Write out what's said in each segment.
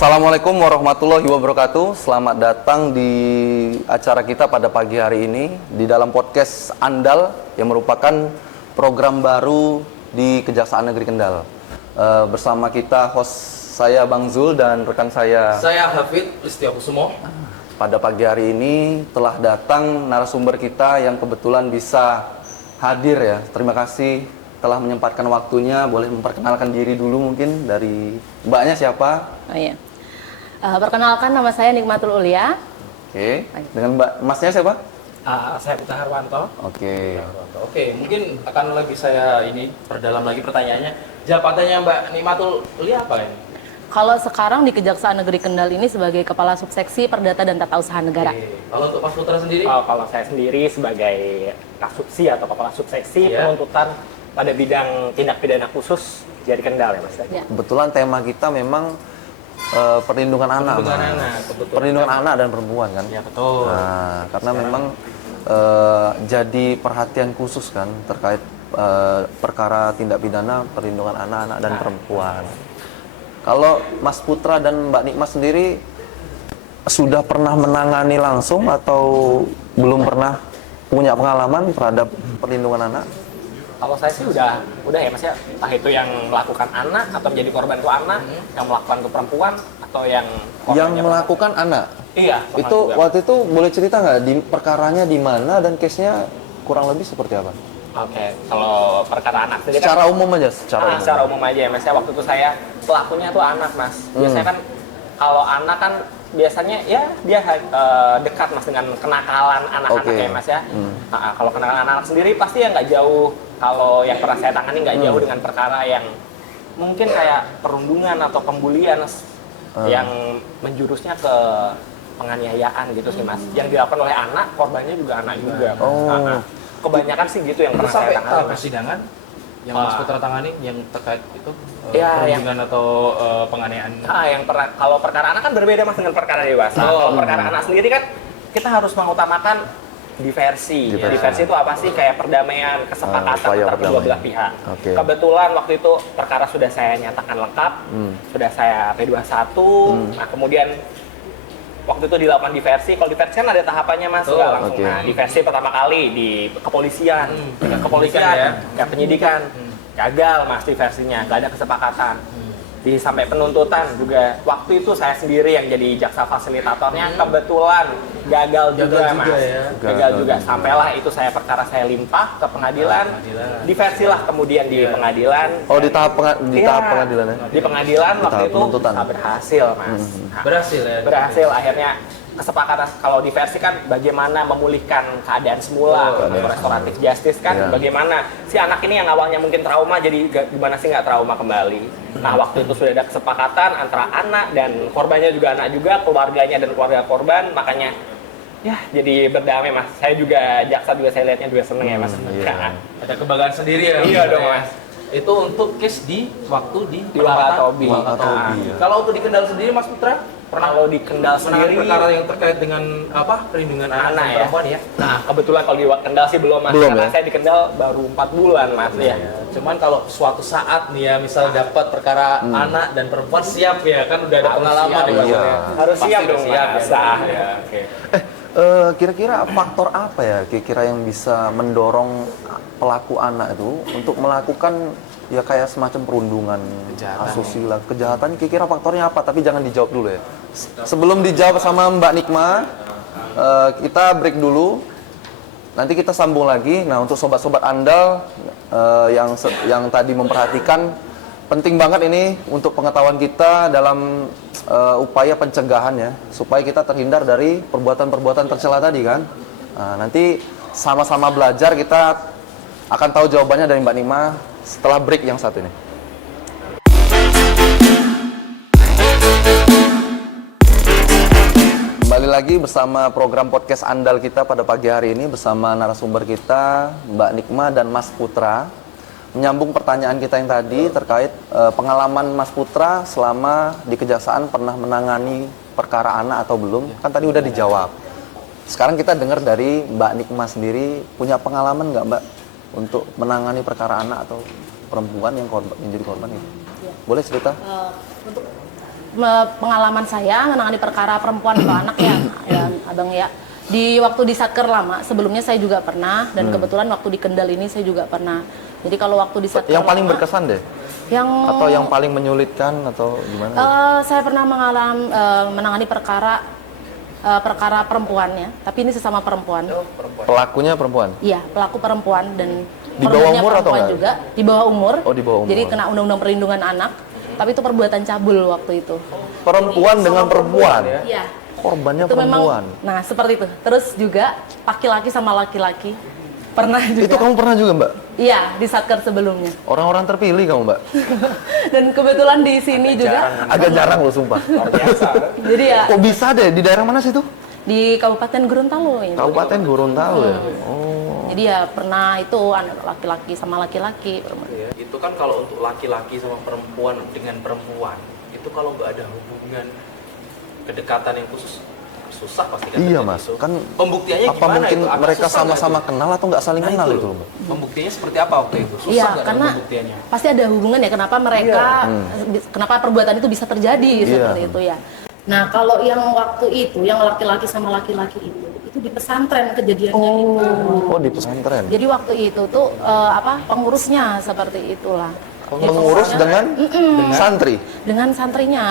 Assalamualaikum warahmatullahi wabarakatuh. Selamat datang di acara kita pada pagi hari ini di dalam podcast Andal yang merupakan program baru di Kejaksaan Negeri Kendal. Bersama kita host saya Bang Zul dan rekan saya Hafid Listiakusumo. Pada pagi hari ini telah datang narasumber kita yang kebetulan bisa hadir ya. Terima kasih telah menyempatkan waktunya. Boleh memperkenalkan diri dulu mungkin dari mbaknya siapa? Oh iya. Perkenalkan, nama saya Nikmatul Ulia. Oke. Dengan masnya siapa? Saya Pita Harwanto. Oke. Oke, mungkin akan lebih saya ini perdalam lagi pertanyaannya. Jabatannya Mbak Nikmatul Ulia apa ini? Kalau sekarang di Kejaksaan Negeri Kendal ini sebagai Kepala Subseksi Perdata dan Tata Usaha Negara. Kalau untuk Mas Putra sendiri? Kalau saya sendiri sebagai Kasubsi atau Kepala Subseksi penuntutan pada bidang tindak pidana khusus jadi Kendal ya Mas. Ya. Kebetulan tema kita memang perlindungan anak. Perlindungan anak dan perempuan kan. Ya betul. Nah, karena memang jadi perhatian khusus kan terkait perkara tindak pidana perlindungan anak-anak dan perempuan. Kalau Mas Putra dan Mbak Nikmat sendiri sudah pernah menangani langsung atau belum pernah punya pengalaman terhadap perlindungan anak? Kalau saya sih udah ya Mas ya, entah itu yang melakukan anak atau menjadi korban itu anak, yang melakukan itu perempuan atau yang Melakukan anak. Iya. Itu waktu itu boleh cerita nggak di perkaranya di mana dan case-nya kurang lebih seperti apa? Oke, kalau perkara anak sendiri Secara umum aja, secara umum aja ya Mas ya. Waktu itu saya pelakunya tuh anak Mas. Biasanya kan kalau anak kan biasanya ya dia dekat Mas dengan kenakalan anak-anak ya Mas ya. Kalau kenakalan anak sendiri pasti ya nggak jauh. Kalau yang pernah saya tangani nggak jauh dengan perkara yang mungkin kayak perundungan atau pembulian yang menjurusnya ke penganiayaan gitu sih Mas. Yang dilakukan oleh anak, korbannya juga anak juga. Kebanyakan sih gitu yang pernah saya tangani. Persidangan yang Mas Putra tangani yang terkait itu ya, perundungan atau penganiayaan. Yang kalau perkara anak kan berbeda Mas dengan perkara dewasa. Kalau perkara anak sendiri kan kita harus mengutamakan diversi. Diversi itu apa sih? Kayak perdamaian, kesepakatan antara kedua belah pihak. Kebetulan waktu itu perkara sudah saya nyatakan lengkap, sudah saya P21. Nah kemudian waktu itu dilakukan diversi. Kalau diversi kan ada tahapannya Mas, nggak langsung. Nah diversi pertama kali di kepolisian, ya penyidikan. Gagal Mas diversinya, nggak ada kesepakatan. Sampai penuntutan juga waktu itu saya sendiri yang jadi jaksa fasilitatornya, kebetulan gagal juga Mas. Gagal juga. Sampailah itu perkara saya limpah ke pengadilan. Diversilah kemudian di pengadilan. Oh, di tahap pengadilan ya? Di pengadilan waktu itu penuntutan. Berhasil Mas. Berhasil ya? Berhasil akhirnya. Kesepakatan kalau diversi kan bagaimana memulihkan keadaan semula, restoratif justice kan, bagaimana si anak ini yang awalnya mungkin trauma jadi gimana sih nggak trauma kembali. Nah waktu itu sudah ada kesepakatan antara anak dan korbannya juga anak juga, keluarganya dan keluarga korban, makanya ya jadi berdamai Mas. Saya juga jaksa juga saya lihatnya juga seneng ya Mas. Ada kebanggaan sendiri ya? Iya dong Mas. Itu untuk case di Wakatobi. Kalau untuk di Kendal sendiri Mas Putra? Kalau di Kendal sendiri perkara yang terkait dengan perlindungan anak dan perempuan ya. Nah, kebetulan kalau di Kendal sih belum Mas. Karena saya di Kendal baru 4 bulan Mas ya. Cuman kalau suatu saat nih ya misal dapat perkara anak dan perempuan siap ya kan udah ada pengalaman nih Mas. Harus siap dong siap Mas. ya. Oke. Kira-kira faktor apa ya kira-kira yang bisa mendorong pelaku anak itu untuk melakukan ya kayak semacam perundungan, asusila, kejahatan, kira-kira faktornya apa? Tapi jangan dijawab dulu ya. Sebelum dijawab sama Mbak Nikma, kita break dulu. Nanti kita sambung lagi. Nah, untuk sobat-sobat Andal yang tadi memperhatikan, penting banget ini untuk pengetahuan kita dalam upaya pencegahan ya, supaya kita terhindar dari perbuatan-perbuatan tercela tadi kan. Nah, nanti sama-sama belajar, kita akan tahu jawabannya dari Mbak Nikma setelah break yang satu ini. Kembali lagi bersama program podcast Andal kita pada pagi hari ini bersama narasumber kita Mbak Nikma dan Mas Putra. Menyambung pertanyaan kita yang tadi terkait pengalaman Mas Putra selama di Kejaksaan pernah menangani perkara anak atau belum. Kan tadi udah dijawab. Sekarang kita dengar dari Mbak Nikma sendiri, punya pengalaman nggak Mbak untuk menangani perkara anak atau perempuan yang jadi korban itu? Ya. Boleh cerita? Untuk pengalaman saya menangani perkara perempuan atau anak ya, abang ya. Di waktu di Satker lama sebelumnya saya juga pernah, dan kebetulan waktu di Kendal ini saya juga pernah. Jadi kalau waktu di Satker Yang paling lama, berkesan deh? atau yang paling menyulitkan atau gimana? saya pernah menangani perkara perempuan ya, tapi ini sesama perempuan. Pelakunya perempuan? Iya, pelaku perempuan dan Di bawah korbannya umur atau perempuan enggak? juga, di bawah umur. Oh, di bawah umur. Jadi kena Undang-Undang Perlindungan Anak, tapi itu perbuatan cabul waktu itu. Perempuan dengan perempuan? Iya. Korbannya Itu memang, perempuan? nah seperti itu. Terus juga laki-laki sama laki-laki pernah juga. Itu kamu pernah juga, Mbak? Iya, di Satker sebelumnya. Orang-orang terpilih kamu, Mbak? Dan kebetulan di sini juga. Agak jarang loh, sumpah. Jadi ya Kok bisa deh? Di daerah mana sih itu? di Kabupaten Gorontalo ini. Kabupaten Gorontalo ya? Oh. Jadi ya pernah itu anak laki-laki sama laki-laki. Itu kan kalau untuk laki-laki sama perempuan dengan perempuan, itu kalau nggak ada hubungan kedekatan yang khusus, susah pasti kan. Iya, terjadi Mas. itu. Kan Pembuktiannya apa gimana mungkin itu? Agak mereka susah nggak sama-sama itu? kenal atau nggak saling Nah, kenal itu itu, loh. Mbak? Pembuktiannya seperti apa waktu itu? Susah Iya, nggak karena pembuktiannya? pasti ada hubungan ya kenapa mereka kenapa perbuatan itu bisa terjadi seperti itu ya. Nah, kalau yang waktu itu yang laki-laki sama laki-laki itu di pesantren kejadiannya itu. Oh, di pesantren. Jadi waktu itu tuh pengurusnya seperti itulah. Mengurus dengan santri? Dengan santrinya.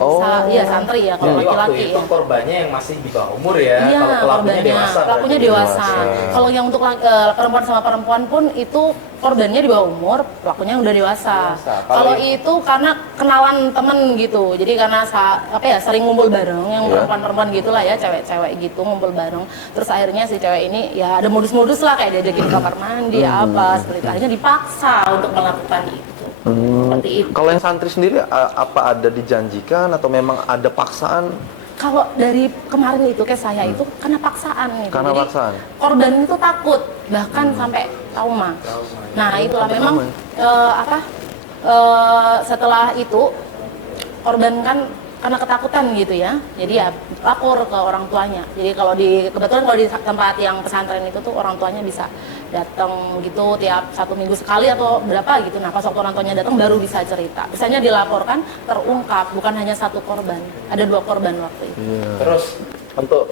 Oh. Iya, santri ya kalau Jadi waktu laki-laki itu ya. korbannya yang masih di bawah umur ya, Iya, kalau pelakunya korbannya. dewasa. Pelakunya berarti. dewasa. Kalau yang untuk perempuan sama perempuan pun itu korbannya di bawah umur, pelakunya udah dewasa. Kalau itu karena kenalan temen gitu. Jadi karena sering ngumpul bareng yang perempuan-perempuan gitulah ya, cewek-cewek gitu ngumpul bareng. Terus akhirnya si cewek ini ya ada modus-modus lah kayak diajakin ke kamar mandi apa seperti itu. Akhirnya dipaksa untuk melakukan itu. Seperti itu. Kalau yang santri sendiri apa ada dijanjikan atau memang ada paksaan? Kalau dari kemarin itu kayak saya itu karena paksaan gitu. Karena Jadi, paksaan? korban itu takut bahkan sampai trauma. Nah itulah memang setelah itu korban kan karena ketakutan gitu ya. Jadi ya lapor ke orang tuanya. Jadi kebetulan kalau di tempat yang pesantren itu tuh orang tuanya bisa datang gitu tiap 1 minggu sekali atau berapa gitu. Nah pas waktu orang tuanya datang baru bisa cerita. Misalnya dilaporkan terungkap bukan hanya 1 korban, ada 2 korban waktu itu. Terus untuk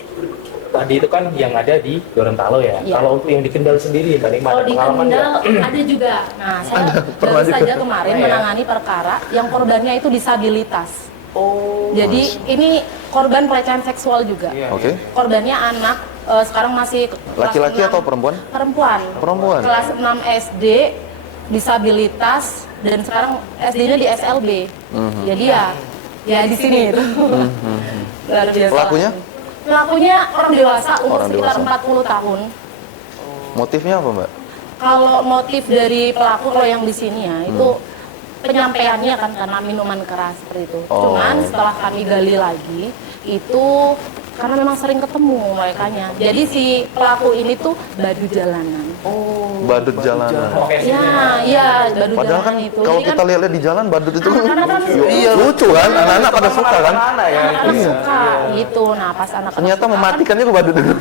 tadi itu kan yang ada di Gorontalo ya. Iya. Kalau untuk yang di Kendal sendiri, Mbak Nima, Kalau ada di pengalaman Kendal nggak? ada juga. Nah, saya pernah baru juga. saja kemarin menangani perkara yang korbannya itu disabilitas. Oh, Jadi ini korban pelecehan seksual juga. iya. Oke. Korbannya anak sekarang masih kelas Laki-laki 6. atau perempuan? Perempuan. Perempuan. Kelas 6 SD, disabilitas, dan sekarang SD-nya di SLB. Jadi ya di sini itu. Luar biasa. Pelakunya? Pelakunya orang dewasa, umur Orang sekitar dewasa. 40 tahun. Motifnya apa, Mbak? Kalau motif dari pelaku kalau yang di sini ya itu penyampaiannya kan karena minuman keras seperti itu. Oh. Cuman setelah kami gali lagi itu karena memang sering ketemu merekanya. Jadi si pelaku ini tuh badut jalanan. Badut jalanan. Iya, badut Padahal kan jalanan itu. kalau Jadi kita lihat di jalan badut itu kan anak-anak kan iya lucu kan, anak-anak pada suka kan. anak-anak suka gitu. Nah, pas anak-anak Ternyata suka, mematikannya ke badut itu.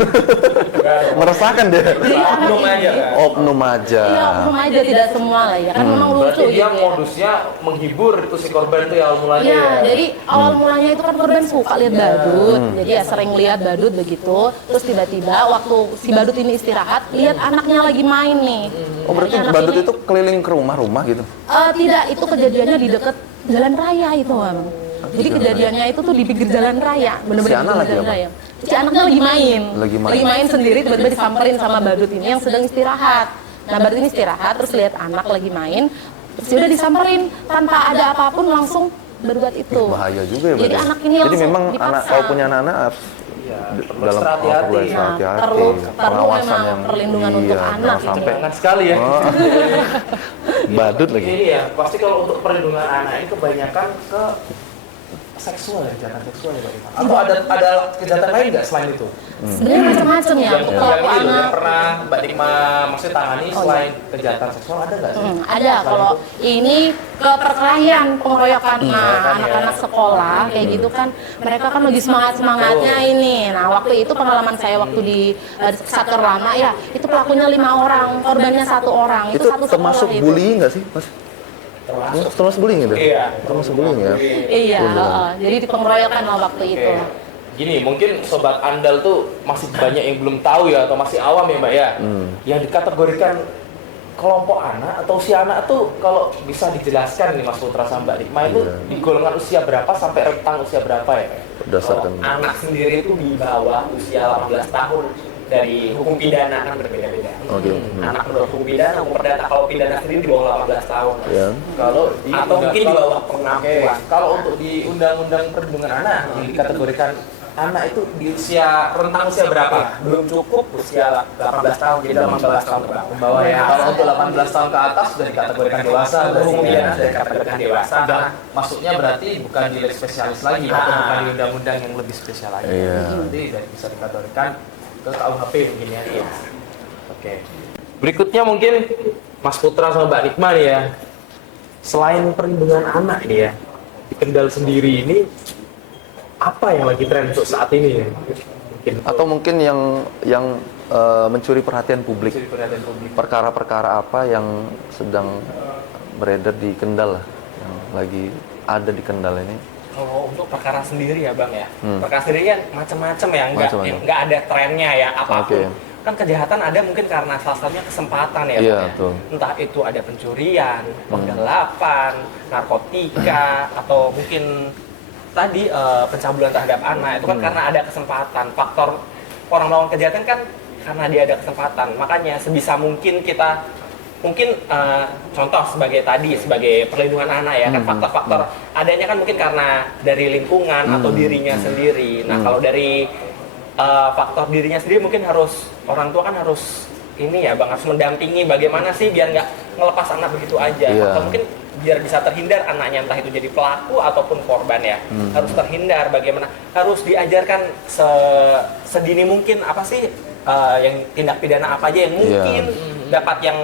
Meresahkan deh. jadi anak Oknum ini- aja kan? Oknum aja. Iya, oknum aja tidak semua lah ya. Kan memang lucu Berarti dia gitu ya. modusnya menghibur itu si korban itu ya awal mulanya Iya, ya. jadi awal mulanya itu kan korban suka lihat badut, jadi ya sering lihat badut begitu. Terus tiba-tiba waktu si badut ini istirahat, lihat anaknya lagi main nih. Oh berarti Anak badut ini- itu keliling ke rumah-rumah gitu? Tidak, itu kejadiannya di dekat jalan raya itu, Bang. Jadi kejadiannya itu tuh di pinggir jalan raya, benar-benar Si di anak pinggir lagi jalan apa? raya. Si anaknya lagi main. Lagi main. Sendiri, tiba-tiba disamperin sama badut ini yang sedang istirahat. Nah, badut ini istirahat, terus lihat anak lagi main, terus dia udah disamperin tanpa ada apapun langsung berbuat itu. Bahaya juga ya Jadi berarti. anak ini Jadi langsung memang dipaksa. anak kalau punya anak Iya, perlu dalam ekstra hati-hati. perlu ekstra Nah, hati-hati. perlu Pengawasan memang yang perlindungan untuk iya, anak jangan gitu. sampai Jangan sekali ya. badut lagi. Iya, pasti kalau untuk perlindungan anak itu kebanyakan ke seksual ya, kejahatan seksual ya Mbak Nima. Atau ada kejahatan lain nggak selain itu? Sebenarnya macam-macam ya untuk Yang pelaku ini loh, yang anak. pernah Mbak Nima maksudnya tangani selain kejahatan seksual ada nggak sih? Ada kalau ini ke perkelahian pengeroyokan anak-anak sekolah kayak gitu kan mereka kan lagi semangatnya ini. Nah waktu itu pengalaman saya waktu di Satker Lama ya itu pelakunya 5 orang, korbannya 1 orang. Itu satu sekolah termasuk itu. bullying nggak sih, Mas? Termasuk bullying itu? Iya. Termasuk bullying ya? Iya, jadi pengeroyokan lah waktu itu. Gini, mungkin sobat andal tuh masih banyak yang belum tahu ya, atau masih awam ya Mbak ya. Yang dikategorikan kelompok anak atau usia anak tuh kalau bisa dijelaskan nih Mas Putra sama Mbak Nikma itu di golongan usia berapa sampai rentang usia berapa ya? Berdasarkan Anak sendiri itu di bawah usia 18 tahun dari hukum pidana kan berbeda-beda. Oke. Anak menurut hukum pidana, hukum perdata kalau pidana sendiri di bawah 18 tahun. Ya. Kalau di Atau mungkin di bawah pengakuan. Kalau untuk di Undang-Undang Perlindungan Anak yang dikategorikan anak itu di usia rentang usia berapa? Belum cukup usia 18 tahun, jadi 18 tahun ke Bawah ya. Kalau untuk 18 tahun ke atas sudah dikategorikan dewasa. Hukum berarti pidana ya. sudah dikategorikan dewasa. Sudah masuknya berarti bukan di leg spesialis lagi atau bukan di undang-undang yang lebih spesial lagi. Iya. Nanti bisa dikategorikan ke KUHP mungkin ya. Oke. Berikutnya mungkin Mas Putra sama Mbak Nikma nih ya. Selain perlindungan anak nih ya, di Kendal sendiri ini apa yang lagi tren untuk saat ini? Mungkin Atau mungkin yang mencuri perhatian publik. jadi perhatian publik. Perkara-perkara apa yang sedang beredar di Kendal lah, yang lagi ada di Kendal ini? Kalau untuk perkara sendiri ya Bang ya, perkara sendiri kan macam-macam ya, Macam-macam. nggak ada trennya ya apapun. Oke. Kan kejahatan ada mungkin karena salah satunya kesempatan ya, Iya, Bang, ya. betul. Entah itu ada pencurian, penggelapan, narkotika, atau mungkin tadi pencabulan terhadap anak itu kan karena ada kesempatan. Faktor orang melakukan kejahatan kan karena dia ada kesempatan. Makanya sebisa mungkin kita contoh sebagai perlindungan anak ya kan faktor-faktor adanya kan mungkin karena dari lingkungan atau dirinya sendiri. Nah kalau dari faktor dirinya sendiri mungkin orang tua kan harus ini ya Bang, harus mendampingi bagaimana sih biar nggak ngelepas anak begitu aja. Iya. Atau mungkin biar bisa terhindar anaknya, entah itu jadi pelaku ataupun korban ya. Harus terhindar, bagaimana harus diajarkan sedini mungkin apa sih yang tindak pidana apa aja yang mungkin dapat yang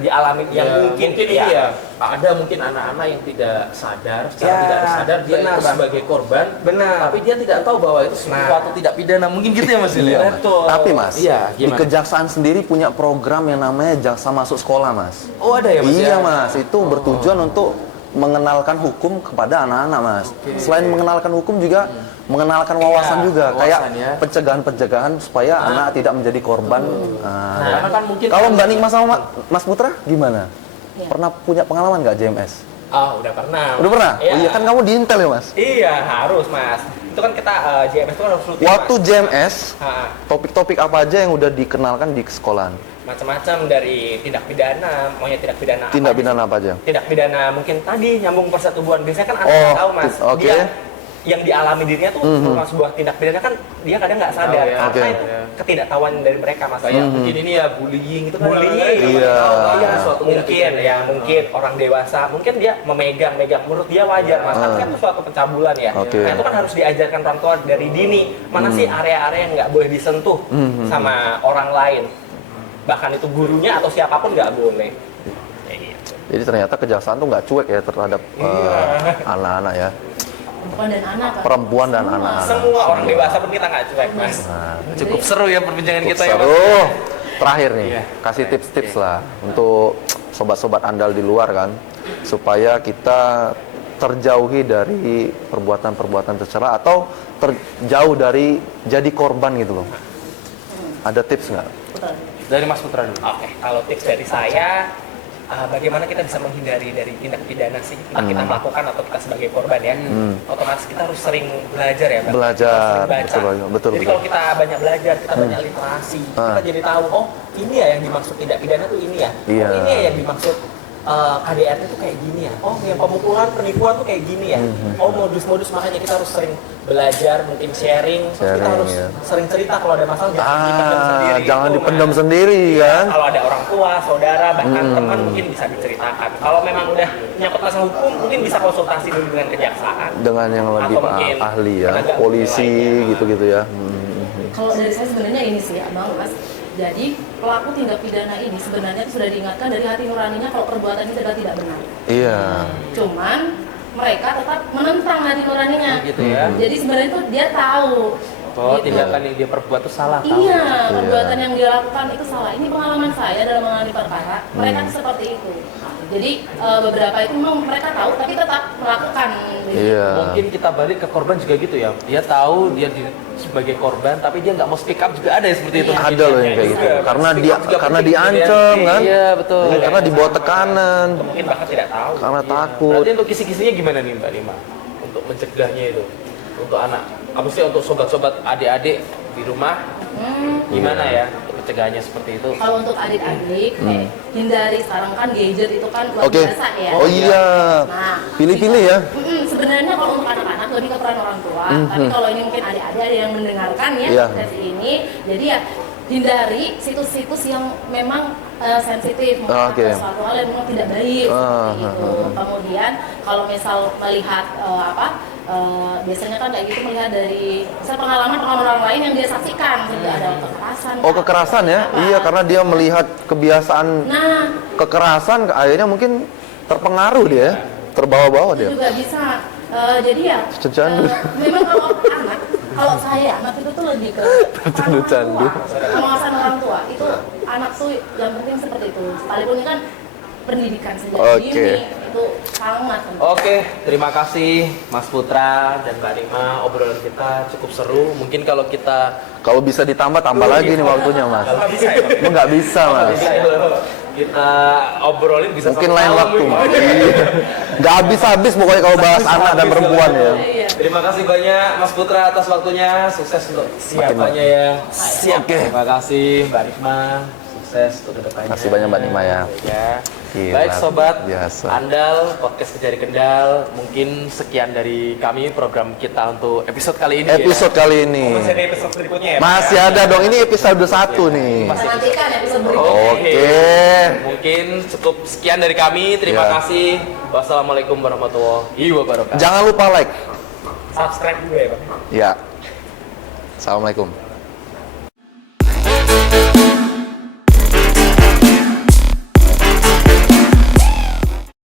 dialami yang mungkin iya. Ada mungkin anak-anak yang tidak sadar, secara Ya, tidak sadar dia benar, itu Bang. sebagai korban, Benar. tapi dia tidak tahu bahwa itu suatu tidak pidana, mungkin gitu ya Mas Ilya? Betul. Tapi Mas, Iya, di gimana? Kejaksaan sendiri punya program yang namanya Jaksa Masuk Sekolah, Mas. Oh ada ya Mas? Iya ya? Mas, itu bertujuan untuk mengenalkan hukum kepada anak-anak Mas. Selain mengenalkan hukum juga mengenalkan wawasan juga, wawasan kayak ya. pencegahan-pencegahan supaya anak tidak menjadi korban. Karena kan mungkin Kalau Mbak Nikma sama Mas Putra gimana? Iya. Pernah punya pengalaman nggak JMS? Udah pernah. Udah pernah? Iya. Oh iya kan kamu di Intel ya Mas? Iya, harus Mas. Itu kan kita JMS itu kan harus rutin. Waktu Mas. JMS, Ha, topik-topik apa aja yang udah dikenalkan di sekolahan? macam-macam dari tindak pidana, maunya tindak pidana apa Tindak aja. pidana apa aja? Tindak pidana mungkin tadi nyambung persetubuhan. Biasanya kan anak Oh, nggak tahu Mas. oke. Dia yang dialami dirinya tuh merupakan sebuah tindak pidana kan dia kadang nggak sadar Tahu ya. karena Oke. itu ketidaktahuan dari mereka Mas. kayak mungkin ini ya bullying itu kan Bullying, Iya. iya, suatu mungkin ya mungkin orang dewasa mungkin dia memegang menurut dia wajar Mas, tapi kan itu suatu pencabulan ya. Oke. Nah itu kan harus diajarkan orang tua dari dini mana sih area-area yang nggak boleh disentuh sama orang lain, bahkan itu gurunya atau siapapun nggak boleh. Kayak gitu. Jadi ternyata kejaksaan tuh nggak cuek ya terhadap anak-anak ya, Perempuan dan anak. Kak. perempuan dan anak-anak. Semua orang dewasa pun kita nggak cuek Mas. cukup seru ya perbincangan kita ya Mas. Seru. Terakhir nih, Iya. kasih tips-tips lah untuk sobat-sobat andal di luar kan, supaya kita terjauhi dari perbuatan-perbuatan tercela atau terjauh dari jadi korban gitu loh. Ada tips nggak? Betul. Dari Mas Putra dulu. Oke, kalau tips dari saya, bagaimana kita bisa menghindari dari tindak pidana sih, entah kita melakukan atau kita sebagai korban ya. Otomatis kita harus sering belajar ya, Bang. Belajar, Kita harus sering baca. betul. Jadi kalau kita banyak belajar, kita banyak literasi, kita jadi tahu, oh ini ya yang dimaksud tindak pidana tuh ini ya. Iya. Oh ini ya yang dimaksud KDRT tuh kayak gini ya. Oh yang pemukulan, penipuan tuh kayak gini ya. Oh modus-modus, makanya kita harus sering belajar, mungkin sharing. Terus kita Sharing, harus ya. sering cerita kalau ada masalah jangan dipendam sendiri. Jangan Itu, dipendam Mas. sendiri kan. Kalau ada orang tua, saudara, bahkan teman mungkin bisa diceritakan. Kalau memang udah menyangkut masalah hukum, mungkin bisa konsultasi dulu dengan kejaksaan. Dengan yang lebih Atau mungkin ahli ya, penegak hukum polisi lainnya. gitu-gitu ya. Kalau dari saya sebenarnya ini sih, Abang Mas. Jadi pelaku tindak pidana ini sebenarnya sudah diingatkan dari hati nuraninya kalau perbuatan itu adalah tidak benar. Iya. Cuman mereka tetap menentang hati nuraninya. Gitu ya. Jadi sebenarnya itu dia tahu. Oh, Gitu. tindakan yang dia perbuat itu salah. tahu. Iya, perbuatan yang dia lakukan itu salah. Ini pengalaman saya dalam mengalami perkara. Mereka tuh seperti itu. Jadi beberapa itu memang mereka tahu tapi tetap melakukan. Iya. Mungkin kita balik ke korban juga gitu ya. Dia tahu dia sebagai korban, tapi dia nggak mau speak up juga ada ya seperti itu. Ada loh yang kayak gitu. Iya. Karena Speak dia up juga karena penting gitu ya. diancam kan. Iya betul. Karena dibawa tekanan. Mungkin bahkan tidak tahu. Karena takut. Berarti untuk kisi-kisinya gimana nih Mbak Lima? Untuk mencegahnya itu, untuk anak, apa sih untuk sobat-sobat adik-adik di rumah, gimana ya untuk pencegahannya seperti itu? Kalau untuk adik-adik, hindari sekarang kan gadget itu kan luar Oke. biasa ya. Oh iya. Nah, Pilih-pilih ya. Sebenarnya kalau untuk anak-anak lebih ke peran orang tua, tapi kalau ini mungkin adik-adik ada yang mendengarkan ya Iya. sesi ini, jadi ya hindari situs-situs yang memang sensitif, Oke. suatu hal yang memang tidak baik seperti itu. Kemudian kalau misal melihat biasanya kan kayak gitu melihat dari misal pengalaman orang lain yang dia saksikan, tidak ada kekerasan. Oh kekerasan ya? Iya karena dia melihat kebiasaan Nah, kekerasan, akhirnya mungkin terpengaruh dia, terbawa-bawa dia. itu juga bisa. Jadi ya, Candu. memang kalau saya anak itu tuh lebih ke Candu. pengawasan orang tua. Itu anak tuh yang penting seperti itu. Sekalipun ini kan pendidikan sejak Oke. dini itu sangat penting. Oke, terima kasih Mas Putra dan Mbak Rima, obrolan kita cukup seru. Mungkin kalau kita Kalau bisa ditambah, tambah lagi nih waktunya mas. Nggak bisa ya, Bang? Emang nggak bisa mas. kita obrolin bisa Mungkin satu lain tahun, waktu. Bang. Iya. Nggak habis-habis pokoknya kalau bahas anak dan perempuan ya. Iya. Terima kasih banyak Mas Putra atas waktunya. Sukses untuk siapanya ya. Siap. Oke. Terima kasih Mbak Rima. Sukses untuk kedepannya. Terima kasih banyak, Mbak Rima, ya. Gila, Baik sobat biasa. Andal podcast Kejari Kendal, mungkin sekian dari kami program kita untuk episode kali ini. Episode kali ini. Masih ada episode berikutnya ya? Pak? Masih ada dong, ini episode 1 nih. Kita nantikan episode berikutnya. Oke. Mungkin cukup sekian dari kami. Terima Ya. kasih. Wassalamualaikum warahmatullahi wabarakatuh. Jangan lupa like. Subscribe juga ya, Pak? Ya. Assalamualaikum.